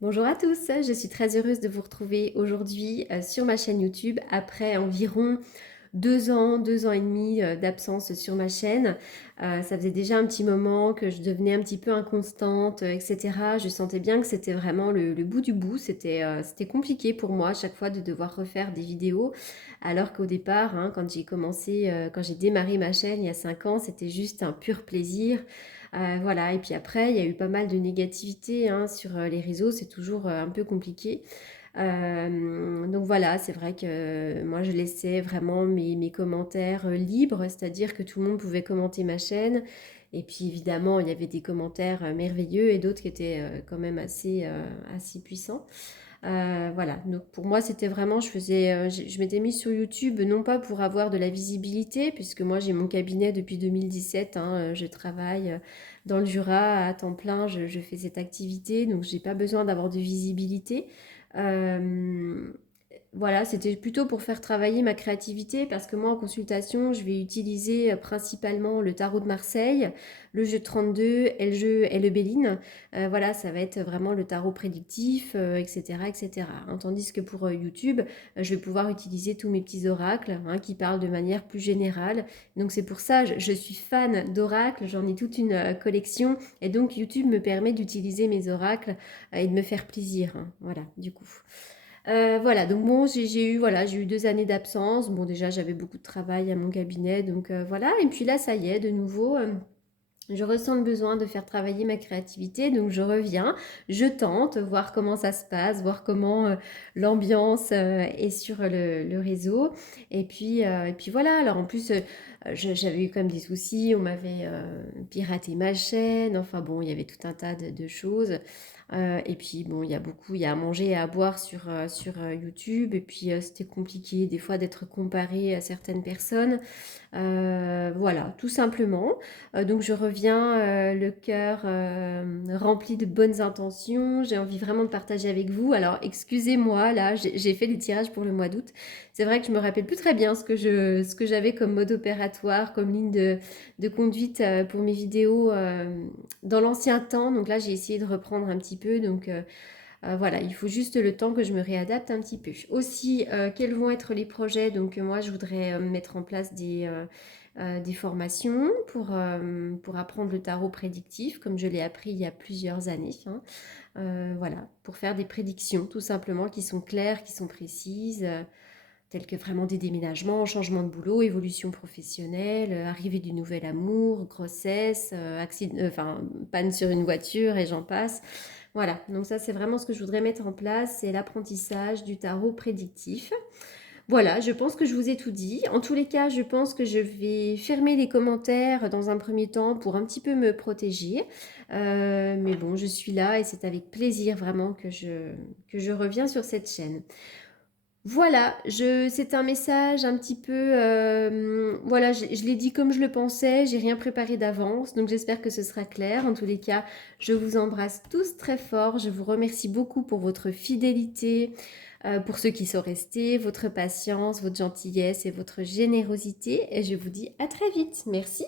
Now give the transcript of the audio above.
Bonjour à tous, je suis très heureuse de vous retrouver aujourd'hui sur ma chaîne YouTube après environ 2 ans, 2 ans et demi d'absence sur ma chaîne. Ça faisait déjà un petit moment que je devenais un petit peu inconstante, etc. Je sentais bien que c'était vraiment le bout du bout. C'était compliqué pour moi à chaque fois de devoir refaire des vidéos. Alors qu'au départ, hein, quand j'ai commencé, quand j'ai démarré ma chaîne il y a 5 ans, c'était juste un pur plaisir. Voilà, et puis après, il y a eu pas mal de négativité hein, sur les réseaux, c'est toujours un peu compliqué. Donc voilà, c'est vrai que moi je laissais vraiment mes commentaires libres, c'est-à-dire que tout le monde pouvait commenter ma chaîne. Et puis évidemment, il y avait des commentaires merveilleux et d'autres qui étaient quand même assez puissants. Voilà, donc pour moi c'était vraiment, je m'étais mise sur YouTube non pas pour avoir de la visibilité, puisque moi j'ai mon cabinet depuis 2017, hein, je travaille dans le Jura à temps plein, je fais cette activité, donc j'ai pas besoin d'avoir de visibilité. Euh, voilà, c'était plutôt pour faire travailler ma créativité parce que moi en consultation, je vais utiliser principalement le tarot de Marseille, le jeu de 32 et le Béline. Voilà, ça va être vraiment le tarot prédictif, etc., etc. Hein. Tandis que pour YouTube, je vais pouvoir utiliser tous mes petits oracles hein, qui parlent de manière plus générale. Donc c'est pour ça, je suis fan d'oracles, j'en ai toute une collection et donc YouTube me permet d'utiliser mes oracles et de me faire plaisir. Hein. Voilà, du coup. Voilà, donc bon, j'ai eu 2 années d'absence. Bon, déjà, j'avais beaucoup de travail à mon cabinet, donc voilà. Et puis là, ça y est, de nouveau, je ressens le besoin de faire travailler ma créativité, donc je reviens, je tente, voir comment ça se passe, voir comment l'ambiance est sur le réseau. Et puis voilà, alors en plus, j'avais eu quand même des soucis, on m'avait piraté ma chaîne, enfin bon, il y avait tout un tas de choses. Et puis bon, il y a à manger et à boire sur YouTube, et puis c'était compliqué des fois d'être comparé à certaines personnes. Voilà, tout simplement. Donc je reviens, le cœur rempli de bonnes intentions. J'ai envie vraiment de partager avec vous. Alors excusez-moi, là, j'ai fait les tirages pour le mois d'août. C'est vrai que je me rappelle plus très bien ce que j'avais comme mode opératoire, comme ligne de conduite pour mes vidéos dans l'ancien temps. Donc là, j'ai essayé de reprendre un petit peu. Donc voilà, il faut juste le temps que je me réadapte un petit peu. Aussi, quels vont être les projets? Donc moi, je voudrais mettre en place des formations pour apprendre le tarot prédictif, comme je l'ai appris il y a plusieurs années. Hein. Voilà, pour faire des prédictions, tout simplement, qui sont claires, qui sont précises, telles que vraiment des déménagements, changement de boulot, évolution professionnelle, arrivée du nouvel amour, grossesse, enfin, panne sur une voiture et j'en passe. Voilà, donc ça c'est vraiment ce que je voudrais mettre en place, c'est l'apprentissage du tarot prédictif. Voilà, je pense que je vous ai tout dit. En tous les cas, je pense que je vais fermer les commentaires dans un premier temps pour un petit peu me protéger. Mais bon, je suis là et c'est avec plaisir vraiment que je reviens sur cette chaîne. Voilà, c'est un message un petit peu, voilà, je l'ai dit comme je le pensais, j'ai rien préparé d'avance, donc j'espère que ce sera clair. En tous les cas, je vous embrasse tous très fort, je vous remercie beaucoup pour votre fidélité, pour ceux qui sont restés, votre patience, votre gentillesse et votre générosité, et je vous dis à très vite. Merci.